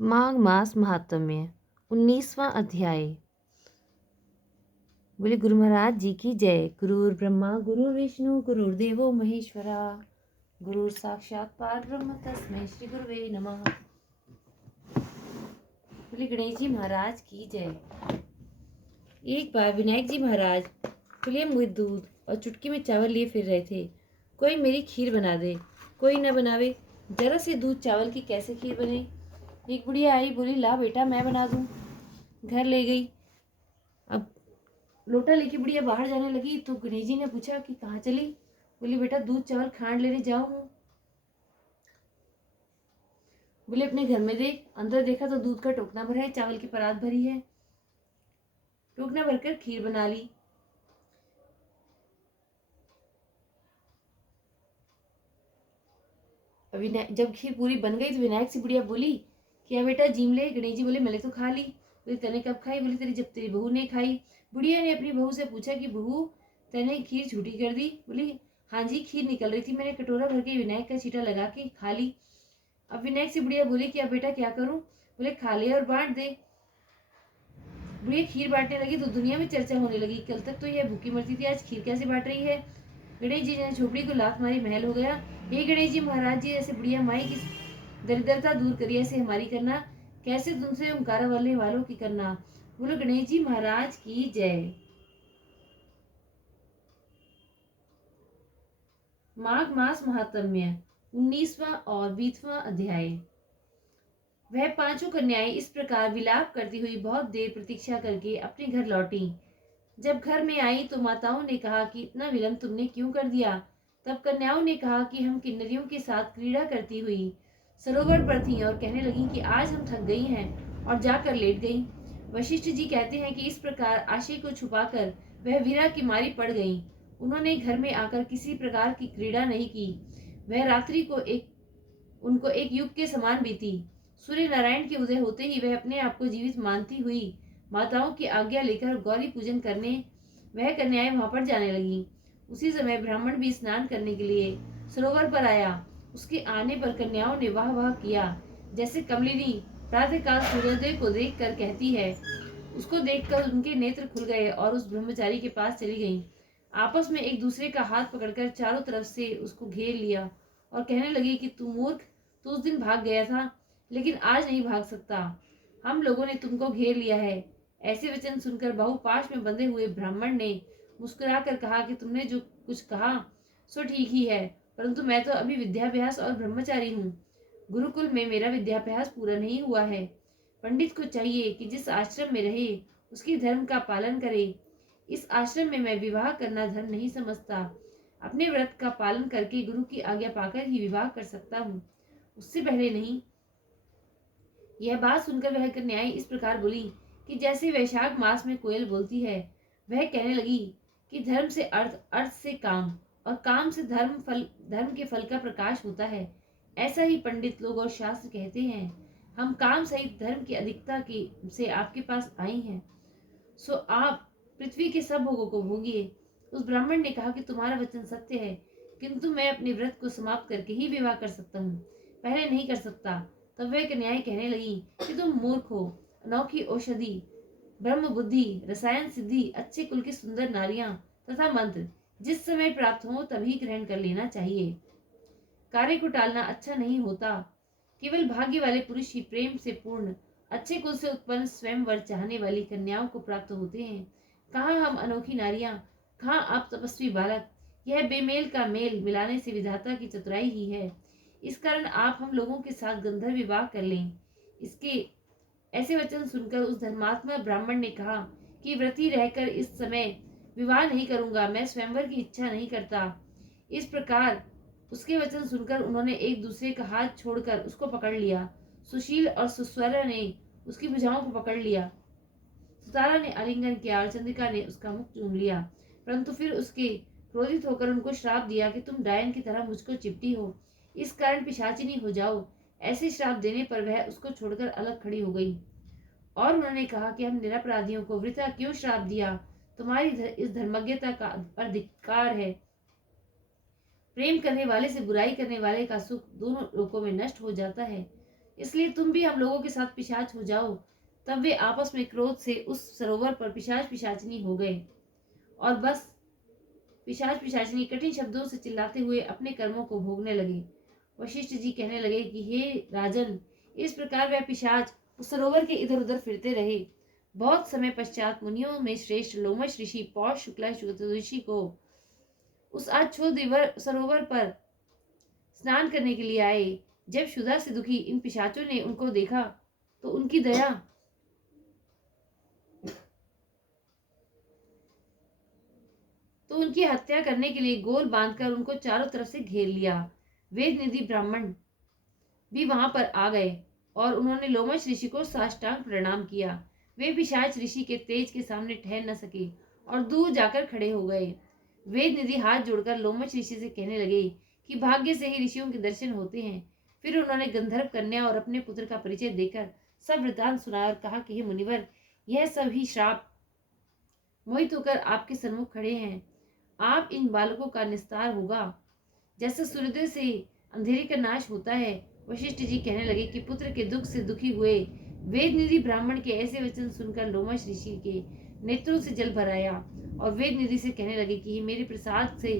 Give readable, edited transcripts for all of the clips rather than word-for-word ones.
माघ मास महात्म्य 19वां अध्याय। बोले गुरु महाराज जी की जय। गुरुर् ब्रह्मा गुरुर्विष्णु गुरुर्देवो महेश्वरा, गुरु साक्षात पार ब्रह्म तस्मै श्री गुरुवे नमः। बोले गणेश जी महाराज की जय। एक बार विनायक जी महाराज खुले मुंह दूध और चुटकी में चावल लिए फिर रहे थे। कोई मेरी खीर बना दे, कोई न बनावे। जरा से दूध चावल की कैसे खीर बने। एक बुढ़िया आई, बोली ला बेटा मैं बना दूं। घर ले गई। अब लोटा लेके बुढ़िया बाहर जाने लगी तो गणेश जी ने पूछा कि कहाँ चली। बोली बेटा दूध चावल खांड लेने जाऊं हूँ। बोले अपने घर में देख। अंदर देखा तो दूध का टोकना भरा है, चावल की परात भरी है। टोकना भरकर खीर बना ली। जब खीर पूरी बन गई तो विनायक से बुढ़िया बोली क्या बेटा जीम ले। गणेश जी बोले मैंने तो खा ली। बोली तने कब खाई। बोली तेरी जब तेरी बहू ने खाई। बुढ़िया ने अपनी बहू से पूछा कि बहू तने खीर झूठी कर दी। बोली हाँ जी खीर निकल रही थी, मैंने कटोरा भर के विनायक का छींटा लगा के खा ली। अब विनायक से बुढ़िया बोली कि अब बेटा क्या करूं। बोले खा ले और बांट दे। बुढ़िया खीर बांटने लगी तो दुनिया में चर्चा होने लगी, कल तक तो यह भूखी मरती थी, आज खीर कैसे बांट रही है। गणेश जी ने झोपड़ी को लात मारी, महल हो गया। हे गणेश जी महाराज जी, ऐसे बुढ़िया माई की दरिद्रता दूर करिए, ऐसे हमारी करना, कैसे तुमसे ओंकारा वाले वालों की करना। बोलो गणेश जी महाराज की जय। माघ मास महात्म्य 19वां और 20वां अध्याय। वह पांचों कन्याएं इस प्रकार विलाप करती हुई बहुत देर प्रतीक्षा करके अपने घर लौटी। जब घर में आई तो माताओं ने कहा कि इतना विलंब तुमने क्यों कर दिया। तब कन्याओं ने कहा कि हम किन्नरियों के साथ क्रीड़ा करती हुई सरोवर पर थीं और कहने लगी कि आज हम थक गई हैं और जाकर लेट गई। वशिष्ठ जी कहते हैं कि इस प्रकार आशय को छुपाकर वह वीरा की मारी पड़ गई। उन्होंने घर में आकर किसी प्रकार की क्रीड़ा नहीं की। वह रात्रि को उनको एक युग के समान बीती। सूर्य नारायण के उदय होते ही वह अपने आप को जीवित मानती हुई माताओं की आज्ञा लेकर गौरी पूजन करने वह कन्याएं वहां पर जाने लगी। उसी समय ब्राह्मण भी स्नान करने के लिए सरोवर पर आया। उसके आने पर कन्याओं ने वाह वाह किया, जैसे कमलिनी प्रातःकाल सूर्योदय को देखकर कहती है। उसको देखकर उनके नेत्र खुल गए और उस ब्रह्मचारी के पास चली गईं। आपस में एक दूसरे का हाथ पकड़कर चारों तरफ से उसको घेर लिया और कहने लगी कि तू मूर्ख, तू उस दिन भाग गया था लेकिन आज नहीं भाग सकता। हम लोगों ने तुमको घेर लिया है। ऐसे वचन सुनकर बहुपाश में बंधे हुए ब्राह्मण ने मुस्कुराकर कहा कि तुमने जो कुछ कहा सो ठीक ही है, परंतु मैं तो अभी विद्याभ्यास और ब्रह्मचारी हूँ। गुरुकुल में मेरा विद्याभ्यास पूरा नहीं हुआ है। पंडित को चाहिए कि जिस आश्रम में रहे उसकी धर्म का पालन करे। इस आश्रम में मैं विवाह करना धर्म नहीं समझता। अपने व्रत का पालन करके गुरु की आज्ञा पाकर ही विवाह कर सकता हूँ, उससे पहले नहीं। यह बात सुनकर वह कन्याएं इस प्रकार बोली कि जैसे वैशाख मास में कोयल बोलती है। वह कहने लगी कि धर्म से अर्थ, अर्थ से काम और काम से धर्म के फल का प्रकाश होता है। ऐसा ही पंडित लोग और शास्त्र कहते हैं। हम काम सहित धर्म की अधिकता की से आपके पास आई हैं, सो आप पृथ्वी के सब भोगों को भोगिए। उस ब्राह्मण ने कहा कि तुम्हारा वचन सत्य है, किंतु मैं अपने व्रत को समाप्त करके ही विवाह कर सकता हूँ, पहले नहीं कर सकता। तब वह कन्याएं कहने लगी कि तुम मूर्ख हो। अनोखी औषधि, ब्रह्म बुद्धि, रसायन सिद्धि, अच्छे कुल की सुंदर नारियां तथा मंत्र जिस समय प्राप्त हो तभी ग्रहण कर लेना चाहिए। कार्य को टालना अच्छा नहीं होता। केवल भाग्य वाले पुरुष ही प्रेम से पूर्ण अच्छे कुल से उत्पन्न स्वयं वर चाहने वाली कन्याओं को प्राप्त होते हैं। कहाँ हम अनोखी नारियां, कहाँ आप तपस्वी बालक। यह बेमेल का मेल मिलाने से विधाता की चतुराई ही है। इस कारण आप हम लोगों के साथ गंधर्व विवाह कर लें। इसके ऐसे वचन सुनकर उस धर्मात्मा ब्राह्मण ने कहा कि व्रती रहकर इस समय विवाह नहीं करूंगा, मैं स्वयंवर की इच्छा नहीं करता। इस प्रकार उसके वचन सुनकर उन्होंने एक दूसरे का हाथ छोड़कर उसको पकड़ लिया। सुशील और सुस्वरा ने उसकी भुजाओं को पकड़ लिया। सुतारा ने आलिंगन किया और चंद्रिका ने उसका मुख चूम लिया, परंतु फिर उसके क्रोधित होकर उनको श्राप दिया कि तुम डायन की तरह मुझको चिपटी हो, इस कारण पिशाचिनी हो जाओ। ऐसे श्राप देने पर वह उसको छोड़कर अलग खड़ी हो गई और उन्होंने कहा कि हम निरपराधियों को वृथा क्यों श्राप दिया। तुम्हारी इस धर्मज्ञता का अधिकार है। प्रेम करने वाले से बुराई करने वाले का सुख दोनों लोकों में नष्ट हो जाता है। इसलिए तुम भी हम लोगों के साथ पिशाच हो जाओ। तब वे आपस में क्रोध से उस सरोवर पर पिशाच पिशाचनी हो गए और बस पिशाच पिशाचनी कठिन शब्दों से चिल्लाते हुए अपने कर्मों को भोगने लगे। वशिष्ठ जी कहने लगे कि हे राजन, इस प्रकार वह पिशाच उस सरोवर के इधर उधर फिरते रहे। बहुत समय पश्चात मुनियों में श्रेष्ठ लोमश ऋषि पौष शुक्ला चतुर्दशी को उस अछोद सरोवर पर स्नान करने के लिए आए। जब क्षुधा से दुखी इन पिशाचों ने उनको देखा तो उनकी हत्या करने के लिए गोल बांधकर उनको चारों तरफ से घेर लिया। वेद निधि ब्राह्मण भी वहां पर आ गए और उन्होंने लोमश ऋषि को साष्टांग प्रणाम किया। वे पिशाच ऋषि के तेज के सामने ठहर न सके और दूर जाकर खड़े हो गए। वेद निधि हाथ जोड़कर लोमश ऋषि से कहने लगे कि भाग्य से ही ऋषियों के दर्शन होते हैं। फिर उन्होंने गंधर्व कन्या और अपने पुत्र का परिचय देकर सब वृतांत सुनाया और कहा कि हे मुनिवर, यह सभी श्राप मोहित होकर आपके सन्मुख खड़े हैं। आप इन बालकों का निस्तार होगा जैसे सूर्योदय से अंधेरे का नाश होता है। वशिष्ठ जी कहने लगे कि पुत्र के दुख से दुखी हुए वेद निधि ब्राह्मण के ऐसे वचन सुनकर लोमश ऋषि के नेत्रों से जल भर आया और वेद निधि से कहने लगे कि मेरे प्रसाद से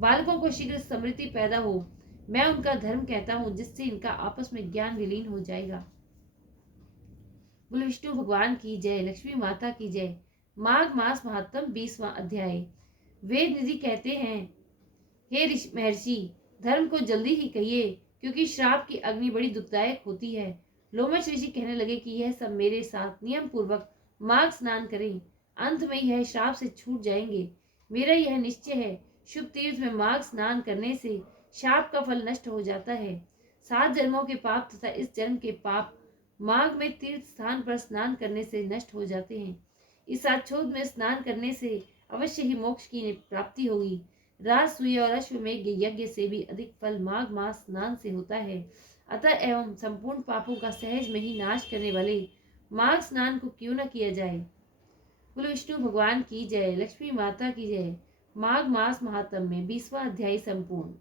बालकों को शीघ्र समृद्धि पैदा हो। मैं उनका धर्म कहता हूँ जिससे इनका आपस में ज्ञान विलीन हो जाएगा। बोले विष्णु भगवान की जय, लक्ष्मी माता की जय। माघ मास महात्म 20वां अध्याय। वेद निधि कहते हैं, हे महर्षि, धर्म को जल्दी ही कहिए क्योंकि श्राप की अग्नि बड़ी दुखदायक होती है। लोमश ऋषि कहने लगे कि यह सब मेरे साथ नियम पूर्वक माघ स्नान करें, अंत में यह श्राप से छूट जाएंगे। मेरा यह निश्चय है, शुभ तीर्थ में माघ स्नान करने से शाप का फल नष्ट हो जाता है। 7 जन्मों के पाप तथा इस जन्म के पाप माघ में तीर्थ स्थान पर स्नान करने से नष्ट हो जाते हैं। इस अछोद में स्नान करने से अवश्य ही मोक्ष की प्राप्ति होगी। राजसूय और अश्वमेघ यज्ञ से भी अधिक फल माघ मास स्नान से होता है। अतः एवं संपूर्ण पापों का सहज में ही नाश करने वाले माघ स्नान को क्यों न किया जाए। बोलो विष्णु भगवान की जय, लक्ष्मी माता की जय। माघ मास महात्म्य में 20वां अध्याय संपूर्ण।